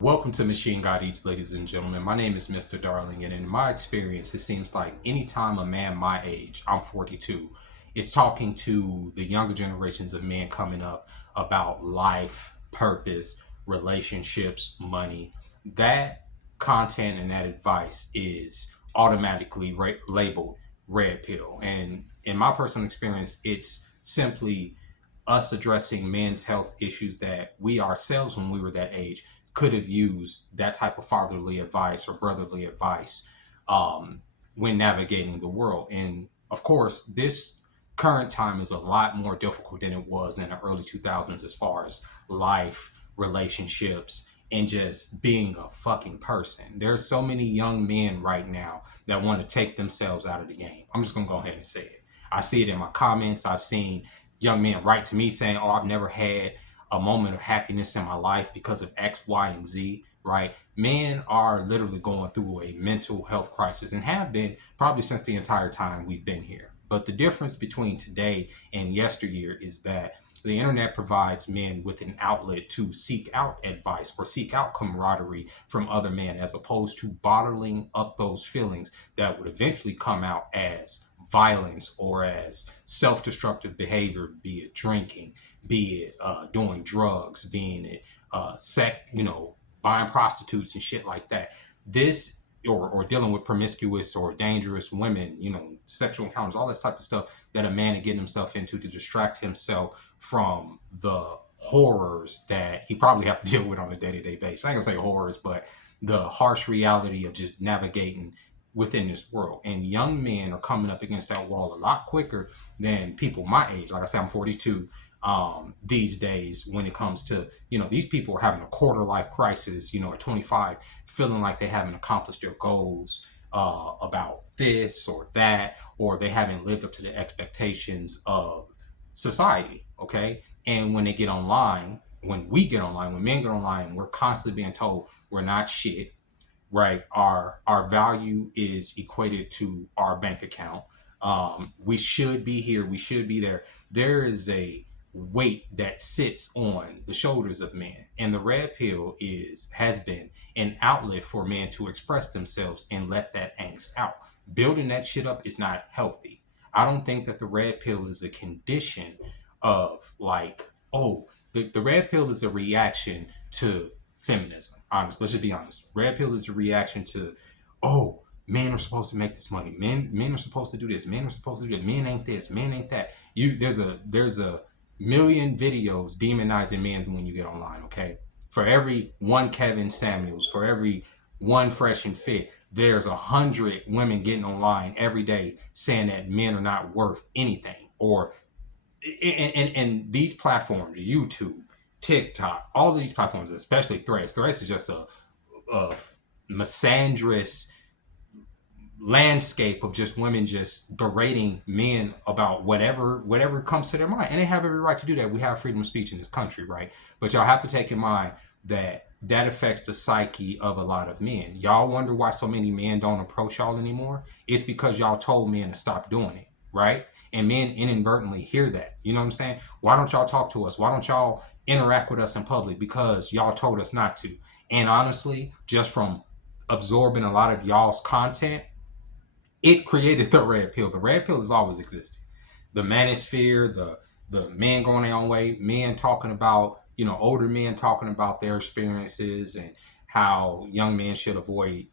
Welcome to Machine God Eats, ladies and gentlemen. My name is Mr. Darling, and in my experience, it seems like anytime a man my age, I'm 42, is talking to the younger generations of men coming up about life, purpose, relationships, money, that content and that advice is automatically labeled red pill. And in my personal experience, it's simply us addressing men's health issues that we ourselves, when we were that age, could have used that type of fatherly advice or brotherly advice um, when navigating the world. And of course, this current time is a lot more difficult than it was in the early 2000s as far as life, relationships, and just being a fucking person. There's so many young men right now that want to take themselves out of the game. I'm just going to go ahead and say it. I see it in my comments. I've seen young men write to me saying, "Oh, I've never had a moment of happiness in my life because of X, Y, and Z," right? Men are literally going through a mental health crisis and have been probably since the entire time we've been here. But the difference between today and yesteryear is that the internet provides men with an outlet to seek out advice or seek out camaraderie from other men, as opposed to bottling up those feelings that would eventually come out as violence or as self-destructive behavior, be it drinking, be it doing drugs, being it buying prostitutes and shit like that. This or dealing with promiscuous or dangerous women, sexual encounters, all this type of stuff that a man is getting himself into to distract himself from the horrors that he probably have to deal with on a day-to-day basis. I ain't gonna say horrors, but the harsh reality of just navigating within this world. And young men are coming up against that wall a lot quicker than people my age. Like I said, I'm 42 these days. When it comes to, these people are having a quarter life crisis, at 25, feeling like they haven't accomplished their goals about this or that, or they haven't lived up to the expectations of society. Okay. And when they get online, when men get online, we're constantly being told we're not shit, right? Our value is equated to our bank account. We should be here, we should be there. There is a weight that sits on the shoulders of men, and the red pill has been an outlet for men to express themselves and let that angst out. Building that shit up is not healthy. I don't think that the red pill is a condition of like, oh, the red pill is a reaction to feminism. Honest, let's just be honest. Red pill is a reaction to, oh, men are supposed to make this money. Men are supposed to do this. Men are supposed to do that. Men ain't this. Men ain't that. There's a million videos demonizing men when you get online. Okay, for every one Kevin Samuels, for every one Fresh and Fit, there's 100 women getting online every day saying that men are not worth anything. Or and these platforms, YouTube, TikTok, all of these platforms, especially Threads. Threads is just a misandrous landscape of just women just berating men about whatever comes to their mind. And they have every right to do that. We have freedom of speech in this country, right? But y'all have to take in mind that affects the psyche of a lot of men. Y'all wonder why so many men don't approach y'all anymore? It's because y'all told men to stop doing it, right? And men inadvertently hear that. You know what I'm saying? Why don't y'all talk to us? Why don't y'all interact with us in public? Because y'all told us not to. And honestly, just from absorbing a lot of y'all's content, it created the red pill. The red pill has always existed. The manosphere, the men going their own way, men talking about, older men talking about their experiences and how young men should avoid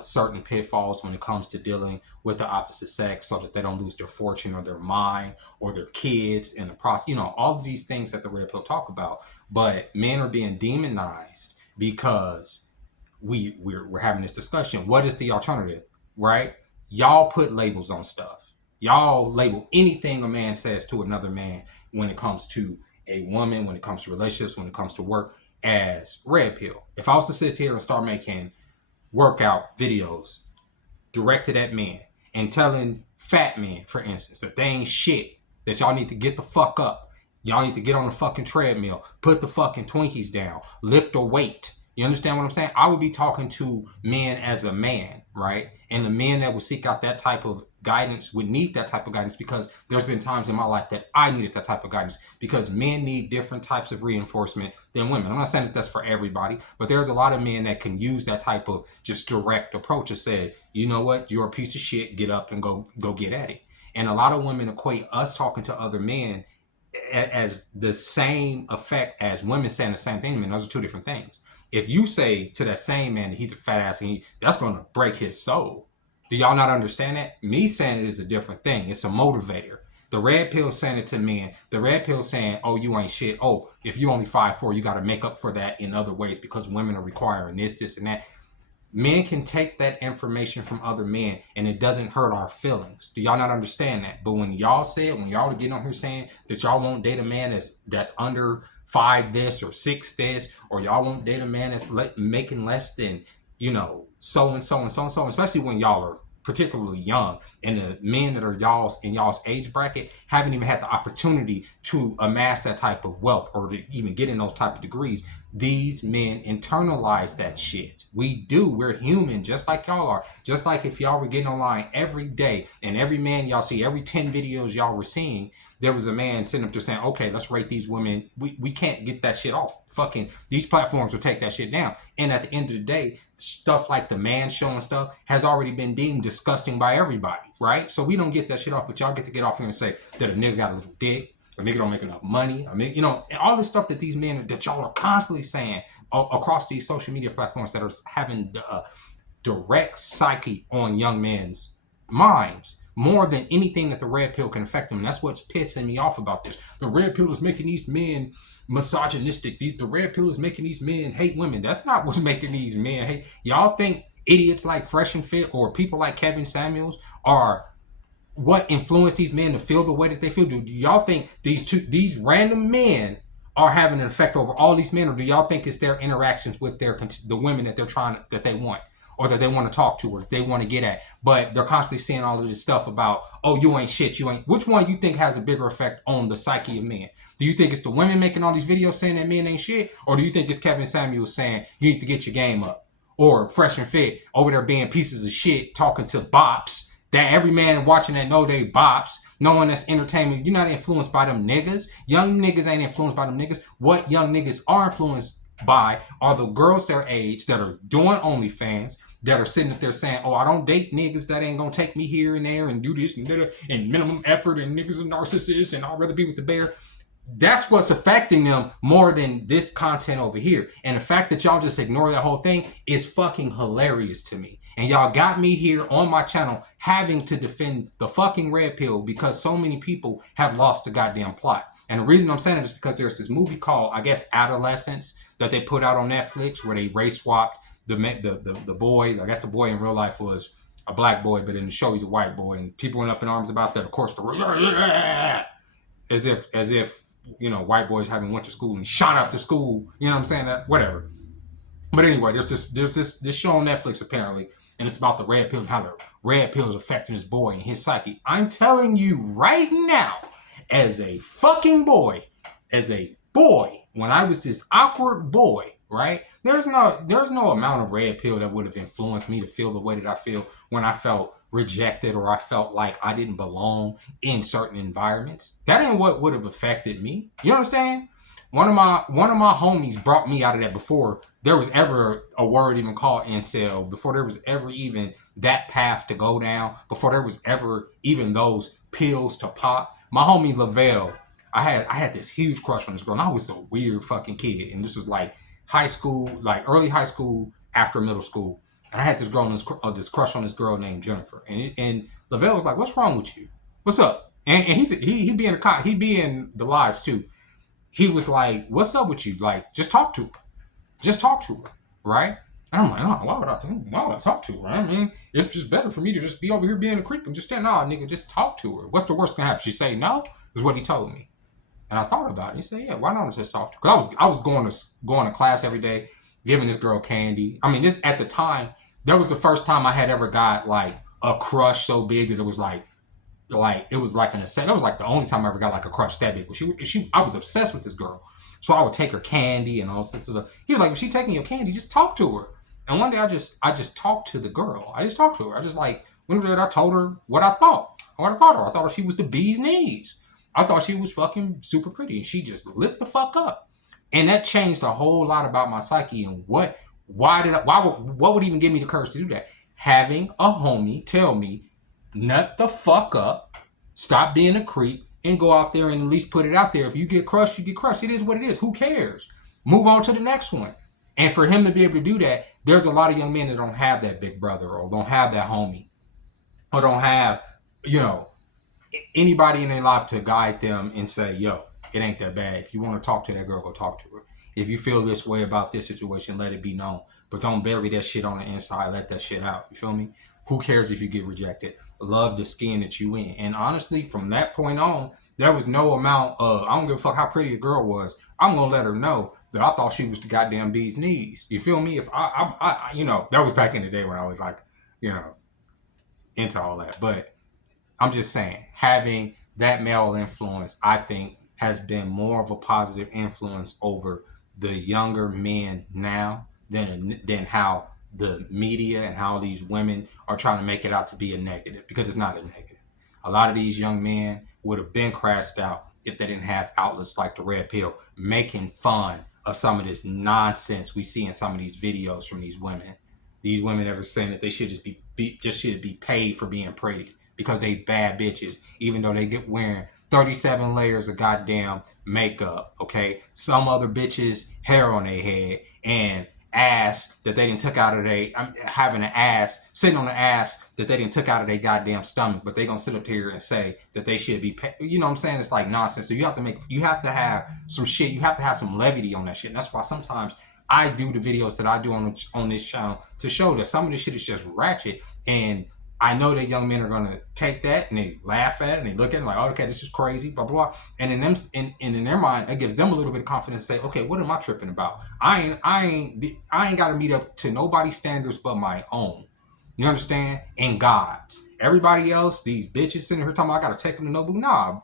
certain pitfalls when it comes to dealing with the opposite sex, so that they don't lose their fortune or their mind or their kids in the process. All of these things that the red pill talk about. But men are being demonized because we're having this discussion. What is the alternative, right? Y'all put labels on stuff. Y'all label anything a man says to another man when it comes to a woman, when it comes to relationships, when it comes to work, as red pill. If I was to sit here and start making workout videos directed at men and telling fat men, for instance, that they ain't shit, that y'all need to get the fuck up, y'all need to get on the fucking treadmill, put the fucking Twinkies down, lift a weight. You understand what I'm saying? I would be talking to men as a man, right? And the men that would seek out that type of guidance, would need that type of guidance, because there's been times in my life that I needed that type of guidance, because men need different types of reinforcement than women. I'm not saying that that's for everybody, but there's a lot of men that can use that type of just direct approach and say, you know what, you're a piece of shit, get up and go get at it. And a lot of women equate us talking to other men as the same effect as women saying the same thing to men. Those are two different things. If you say to that same man that he's a fat ass, and that's going to break his soul. Do y'all not understand that? Me saying it is a different thing. It's a motivator. The red pill saying it to men. The red pill saying, oh, you ain't shit. Oh, if you only 5'4", you got to make up for that in other ways because women are requiring this, and that. Men can take that information from other men and it doesn't hurt our feelings. Do y'all not understand that? But when y'all say it, when y'all are getting on here saying that y'all won't date a man that's under 5 this or 6 this, or y'all won't date a man that's making less than, so and so and so and so, especially when y'all are particularly young, and the men that are in y'all's age bracket haven't even had the opportunity to amass that type of wealth or to even get in those type of degrees. These men internalize that shit. We do. We're human, just like y'all are. Just like if y'all were getting online every day, and every man y'all see, every 10 videos y'all were seeing, there was a man sitting up there saying, okay, let's rate these women. We can't get that shit off. Fucking these platforms will take that shit down. And at the end of the day, stuff like the man show and stuff has already been deemed disgusting by everybody, right? So we don't get that shit off, but y'all get to get off here and say that a nigga got a little dick, a nigga don't make enough money. I mean, all this stuff that these men, that y'all are constantly saying across these social media platforms that are having the direct psyche on young men's minds more than anything that the red pill can affect them. And that's what's pissing me off about this. The red pill is making these men misogynistic. The red pill is making these men hate women. That's not what's making these men hate. Y'all think idiots like Fresh and Fit or people like Kevin Samuels are what influenced these men to feel the way that they feel? Do y'all think these random men are having an effect over all these men, or do y'all think it's their interactions with the women that they want, or that they want to talk to, or that they want to get at? But they're constantly saying all of this stuff about, oh, you ain't shit, you ain't. Which one do you think has a bigger effect on the psyche of men? Do you think it's the women making all these videos saying that men ain't shit, or do you think it's Kevin Samuels saying you need to get your game up, or Fresh and Fit over there being pieces of shit talking to bops? That every man watching that know they bops, knowing that's entertainment. You're not influenced by them niggas. Young niggas ain't influenced by them niggas. What young niggas are influenced by are the girls their age that are doing OnlyFans, that are sitting up there saying, oh, I don't date niggas that ain't gonna take me here and there and do this and that and minimum effort, and niggas are narcissists and I'd rather be with the bear. That's what's affecting them more than this content over here. And the fact that y'all just ignore that whole thing is fucking hilarious to me. And y'all got me here on my channel having to defend the fucking red pill because so many people have lost the goddamn plot. And the reason I'm saying it is because there's this movie called, I guess, Adolescence, that they put out on Netflix, where they race swapped the boy. I guess the boy in real life was a black boy, but in the show he's a white boy. And people went up in arms about that. Of course, as if white boys haven't went to school and shot up the school. You know what I'm saying? That whatever. But anyway, there's this show on Netflix apparently, and it's about the red pill and how the red pill is affecting this boy and his psyche. I'm telling you right now, as a fucking boy, when I was this awkward boy, right? There's no amount of red pill that would have influenced me to feel the way that I feel when I felt rejected, or I felt like I didn't belong in certain environments. That ain't what would have affected me. You understand? One of my homies brought me out of that before there was ever a word even called incel, before there was ever even that path to go down, before there was ever even those pills to pop. My homie Lavelle, I had this huge crush on this girl, and I was a weird fucking kid, and this was like high school, like early high school after middle school. And I had this this crush on this girl named Jennifer. And Lavelle was like, "What's wrong with you? What's up?" And he be in the lives too. He was like, "What's up with you? Like, just talk to her, right?" And I'm like, "Oh, why would I talk to her? I mean, it's just better for me to just be over here being a creep and just stand. Nah, nigga, just talk to her. What's the worst gonna happen? She say no?" Is what he told me. And I thought about it. He said, "Yeah, why not just talk to her?" Because I was going to class every day, giving this girl candy. I mean, this at the time, that was the first time I had ever got like a crush so big that it was like it was like an obsession. That was like the only time I ever got like a crush that big. I was obsessed with this girl, so I would take her candy and all this stuff. He was like, "If she's taking your candy, just talk to her." And one day I just talked to the girl. I just talked to her. I just like When I told her what I thought. What I thought her. I thought she was the bee's knees. I thought she was fucking super pretty. And she just lit the fuck up. And that changed a whole lot about my psyche and what would even give me the courage to do that? Having a homie tell me, nut the fuck up, stop being a creep, and go out there and at least put it out there. If you get crushed, you get crushed. It is what it is. Who cares? Move on to the next one. And for him to be able to do that, there's a lot of young men that don't have that big brother or don't have that homie or don't have, you know, anybody in their life to guide them and say, yo, it ain't that bad. If you want to talk to that girl, go talk to her. If you feel this way about this situation, let it be known. But don't bury that shit on the inside. Let that shit out. You feel me? Who cares if you get rejected? Love the skin that you in. And honestly, from that point on, there was no amount of, I don't give a fuck how pretty a girl was. I'm going to let her know that I thought she was the goddamn bee's knees. You feel me? If I, you know, that was back in the day when I was like, you know, into all that. But I'm just saying, having that male influence, I think, has been more of a positive influence over the younger men now than how the media and how these women are trying to make it out to be a negative, because it's not a negative. A lot of these young men would have been crashed out if they didn't have outlets like the Red Pill making fun of some of this nonsense we see in some of these videos from these women. These women that are saying that they should should be paid for being pretty because they bad bitches, even though they get wearing 37 layers of goddamn makeup, okay? Some other bitches hair on their head and ass that they didn't took out of their, having an ass, sitting on the ass that they didn't took out of their goddamn stomach, but they gonna sit up here and say that they should be paid. You know what I'm saying? It's like nonsense. So you have to have some shit, you have to have some levity on that shit. And that's why sometimes I do the videos that I do on this channel to show that some of this shit is just ratchet. And I know that young men are gonna take that and they laugh at it and they look at it like, oh, okay, this is crazy, blah blah blah. And in their mind, it gives them a little bit of confidence to say, okay, what am I tripping about? I ain't got to meet up to nobody's standards but my own. You understand? And God's. Everybody else, these bitches sitting here talking about I gotta take them to Nobu.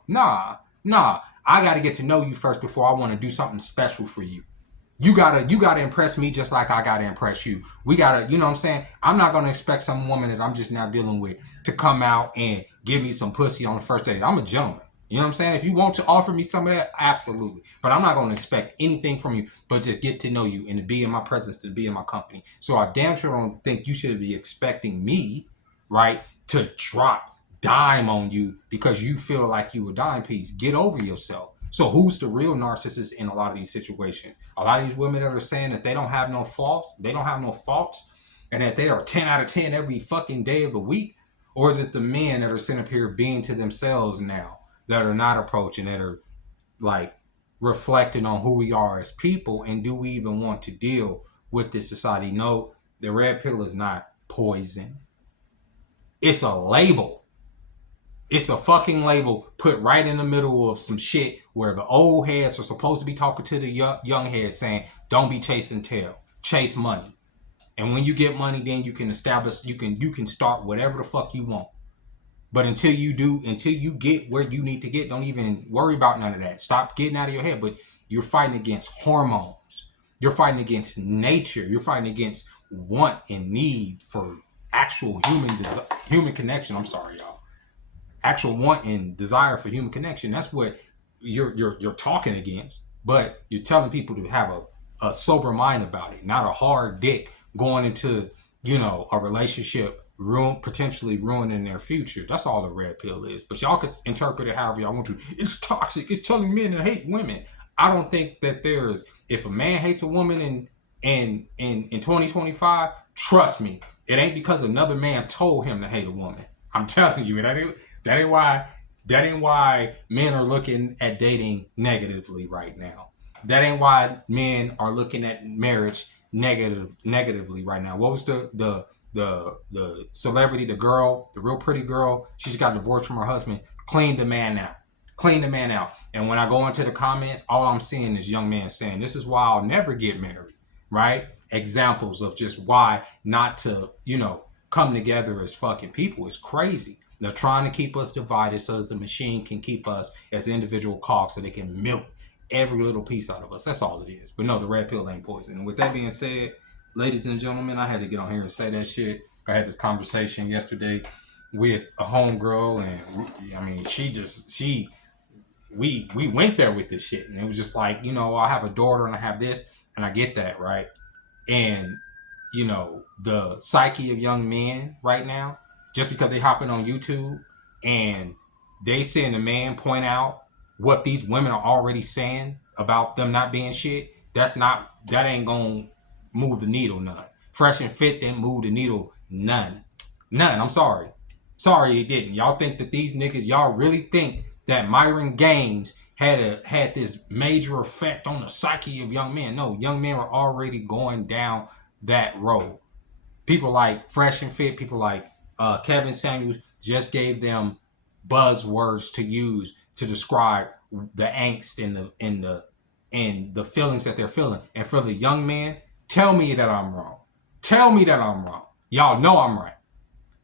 Nah. I gotta get to know you first before I want to do something special for you. You gotta impress me just like I gotta impress you. We gotta, you know what I'm saying? I'm not gonna expect some woman that I'm just now dealing with to come out and give me some pussy on the first date. I'm a gentleman. You know what I'm saying? If you want to offer me some of that, absolutely. But I'm not gonna expect anything from you but to get to know you and to be in my presence, to be in my company. So I damn sure don't think you should be expecting me, right, to drop dime on you because you feel like you a dime piece. Get over yourself. So who's the real narcissist in a lot of these situations? A lot of these women that are saying that they don't have no faults, and that they are 10 out of 10 every fucking day of the week? Or is it the men that are sitting up here being to themselves now, that are not approaching, that are like reflecting on who we are as people, and do we even want to deal with this society? No, the red pill is not poison. It's a label. It's a fucking label put right in the middle of some shit where the old heads are supposed to be talking to the young heads saying, don't be chasing tail, chase money. And when you get money, then you can establish, you can start whatever the fuck you want. But until you get where you need to get, don't even worry about none of that. Stop getting out of your head. But you're fighting against hormones. You're fighting against nature. You're fighting against want and need for actual human connection. I'm sorry, y'all. Actual want and desire for human connection. That's what you're talking against. But you're telling people to have a sober mind about it, not a hard dick going into, you know, a relationship potentially ruining their future. That's all the red pill is. But y'all could interpret it however y'all want to. It's toxic. It's telling men to hate women. I don't think that if a man hates a woman in 2025, trust me, it ain't because another man told him to hate a woman. I'm telling you, that ain't why men are looking at dating negatively right now. That ain't why men are looking at marriage negatively right now. What was the celebrity, the girl, the real pretty girl? She just got divorced from her husband. Cleaned the man out. And when I go into the comments, all I'm seeing is young men saying, this is why I'll never get married, right? Examples of just why not to, you know, come together as fucking people is crazy. They're trying to keep us divided so that the machine can keep us as individual cogs so they can milk every little piece out of us. That's all it is. But no, the red pill ain't poison. And with that being said, ladies and gentlemen, I had to get on here and say that shit. I had this conversation yesterday with a homegirl, and I mean, we went there with this shit, and it was just like, I have a daughter and I have this, and I get that, right? And the psyche of young men right now, just because they hopping on YouTube and they seeing a man point out what these women are already saying about them not being shit, that ain't gonna move the needle none. Fresh and Fit didn't move the needle none. I'm sorry it didn't. Y'all think that these niggas, y'all really think that Myron Gaines had this major effect on the psyche of young men? No, young men were already going down that road. People like Fresh and Fit, people like Kevin Samuels just gave them buzzwords to use to describe the angst and the feelings that they're feeling. And for the young man, tell me that I'm wrong. Tell me that I'm wrong. Y'all know I'm right.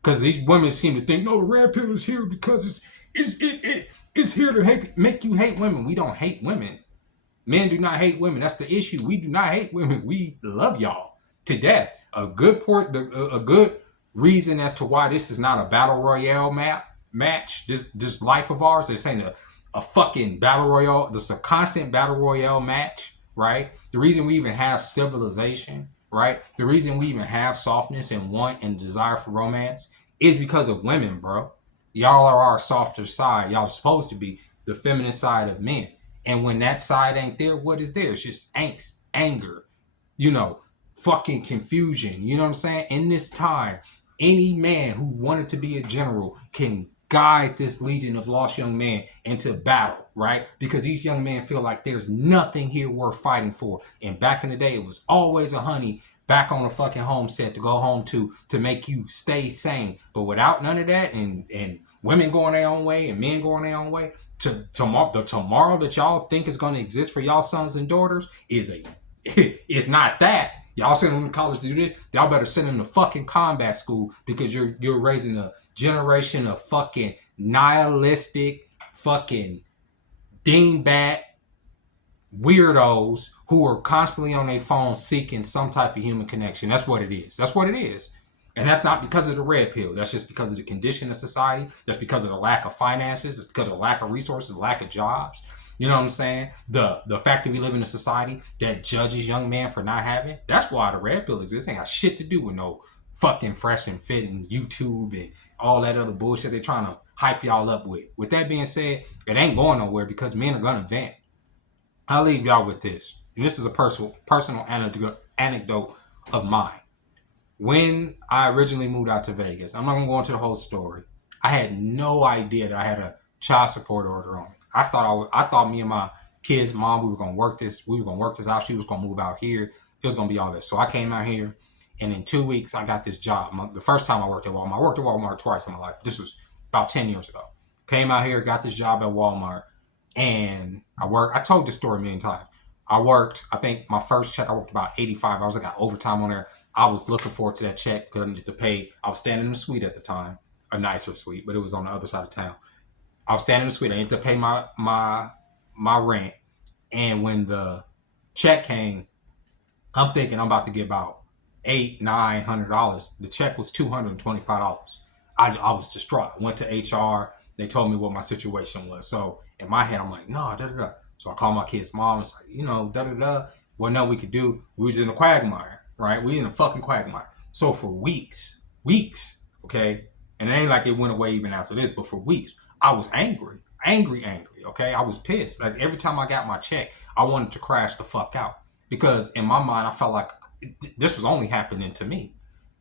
Because these women seem to think, no, the red pill is here because it's here to make you hate women. We don't hate women. Men do not hate women. That's the issue. We do not hate women. We love y'all to death. A good reason as to why this is not a battle royale match. This life of ours. This ain't a fucking battle royale. This is a constant battle royale match, right? The reason we even have civilization, right? The reason we even have softness and want and desire for romance is because of women, bro. Y'all are our softer side. Y'all are supposed to be the feminine side of men. And when that side ain't there, what is there? It's just angst, anger, fucking confusion. You know what I'm saying? In this time, any man who wanted to be a general can guide this legion of lost young men into battle, right? Because these young men feel like there's nothing here worth fighting for. And back in the day, it was always a honey back on a fucking homestead to go home to make you stay sane. But without none of that, and women going their own way and men going their own way, the tomorrow that y'all think is going to exist for y'all sons and daughters is not that. Y'all send them to college to do this. Y'all better send them to fucking combat school, because you're raising a generation of fucking nihilistic, fucking dingbat weirdos who are constantly on their phones seeking some type of human connection. That's what it is. That's what it is. And that's not because of the red pill. That's just because of the condition of society. That's because of the lack of finances. It's because of the lack of resources, the lack of jobs. You know what I'm saying? The fact that we live in a society that judges young men for not having. That's why the red pill exists. It ain't got shit to do with no fucking Fresh and Fit and YouTube and all that other bullshit they're trying to hype y'all up with. With that being said, it ain't going nowhere because men are gonna vent. I'll leave y'all with this. And this is a personal anecdote of mine. When I originally moved out to Vegas, I'm not gonna go into the whole story. I had no idea that I had a child support order on me. I thought me and my kids' mom, we were gonna work this out. She was gonna move out here. It was gonna be all this. So I came out here, and in 2 weeks I got this job. The first time I worked at Walmart, I worked at Walmart twice in my life. This was about 10 years ago. Came out here, got this job at Walmart, and I told this story a million times. I think my first check, I worked about 85 hours. I got overtime on there. I was looking forward to that check because I needed to pay. I was standing in the suite at the time, a nicer suite, but it was on the other side of town. I was standing in the suite. I needed to pay my rent. And when the check came, I'm thinking I'm about to get about $800-900. The check was $225. I was distraught. I went to HR. They told me what my situation was. So in my head, I'm like, no, da da da. So I called my kid's mom. It's like, da da da. What no we could do? We was in a quagmire, right? We in a fucking quagmire. So for weeks, okay, and it ain't like it went away even after this, but for weeks, I was angry. Okay, I was pissed. Like every time I got my check, I wanted to crash the fuck out, because in my mind, I felt like this was only happening to me.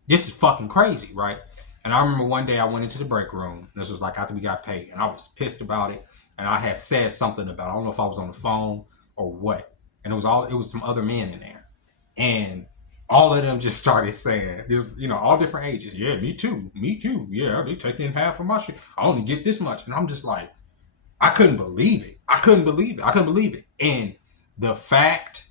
This is fucking crazy, right? And I remember one day I went into the break room. This was like after we got paid, and I was pissed about it. And I had said something about it. I don't know if I was on the phone or what. And it was some other men in there, and all of them just started saying, "There's all different ages. Yeah, me too. Yeah, they taking half of my shit. I only get this much." And I'm just like, I couldn't believe it. I couldn't believe it. And the fact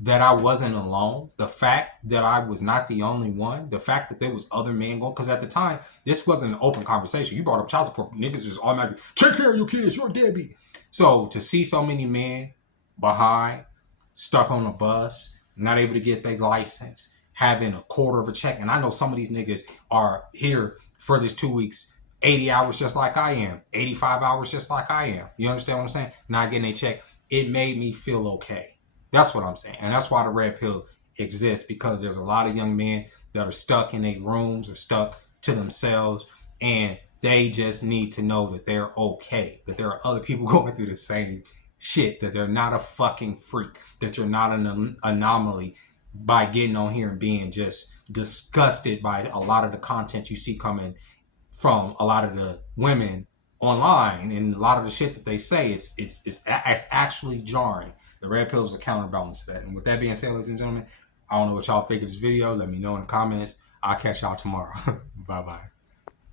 that I wasn't alone, the fact that I was not the only one, the fact that there was other men going, because at the time, this wasn't an open conversation. You brought up child support, niggas just automatically, take care of your kids, you're a deadbeat. So to see so many men behind, stuck on a bus, not able to get their license, having a quarter of a check, and I know some of these niggas are here for this 2 weeks 80 hours just like I am, 85 hours just like I am. You understand what I'm saying? Not getting a check. It made me feel okay. That's what I'm saying. And that's why the red pill exists, because there's a lot of young men that are stuck in their rooms or stuck to themselves, and they just need to know that they're okay, that there are other people going through the same shit, that they're not a fucking freak, that you're not an anomaly by getting on here and being just disgusted by a lot of the content you see coming from a lot of the women online, and a lot of the shit that they say. It's actually jarring. The red pill is a counterbalance to that. And with that being said, ladies and gentlemen, I don't know what y'all think of this video. Let me know in the comments. I'll catch y'all tomorrow. Bye bye.